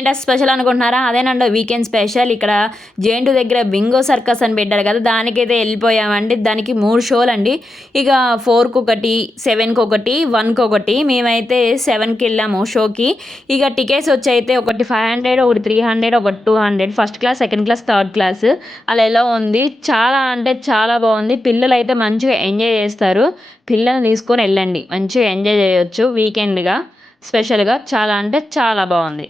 ఏంటో స్పెషల్ అనుకుంటున్నారా? అదేనండి వీకెండ్ స్పెషల్. ఇక్కడ జేఎన్‌టూ దగ్గర బింగో సర్కస్ అని పెట్టారు కదా! దానికైతే ఎళ్ళిపోయామండి. దానికి 3 షోలండి. ఇక 4:00, 7:00, 1:00. మేమైతే 7కి షోకి. ఇక టికెట్స్ వచ్చైతే ఒకటి 500, ఒకటి 300, ఒకటి 200. First class, second class, third class అలా ఎలా ఉంది. చాలా అంటే చాలా బాగుంది. పిల్లలైతే మంచిగా ఎంజాయ్ చేస్తారు. పిల్లల్ని తీసుకొని వెళ్ళండి. మంచిగా ఎంజాయ్ చేయొచ్చు వీకెండ్‌గా. స్పెషల్‌గా చాలా అంటే చాలా బాగుంది.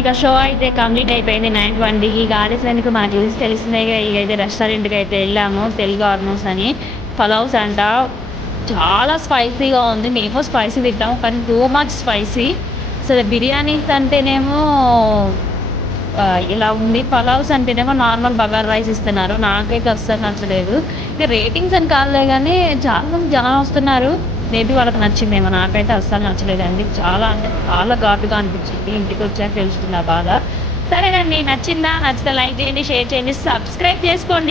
ఇక షో అయితే కంప్లీట్ అయిపోయింది 9:20కి. ఇక ఆలస్యానికి మనకు తెలిసిందే. ఇక అయితే రెస్టారెంట్కి అయితే వెళ్ళాము. తెలుగు ఆర్మోస్ అని. పలావ్స్ అంట. చాలా స్పైసీగా ఉంది. మేము స్పైసీ తింటాము కానీ టూ మచ్ స్పైసీ. అసలు బిర్యానీస్ అంటేనేమో ఇలా ఉంది. పలావ్స్ అంటేనేమో నార్మల్ బగారా రైస్ ఇస్తున్నారు. నాకైతే అస్సలు నచ్చలేదు. ఇక రేటింగ్స్ అని కాదులే కానీ చాలామంది జనం వస్తున్నారు. మేబీ వాళ్ళకి నచ్చిందేమో. నాకైతే అస్సలు నచ్చలేదండి. చాలా అంటే చాలా ఘాటుగా అనిపించింది. ఇంటికి వచ్చాక తెలుస్తుంది ఆ బాధ. సరేనండి, నచ్చిందా? నచ్చితే లైక్ చేయండి, షేర్ చేయండి, సబ్స్క్రైబ్ చేసుకోండి.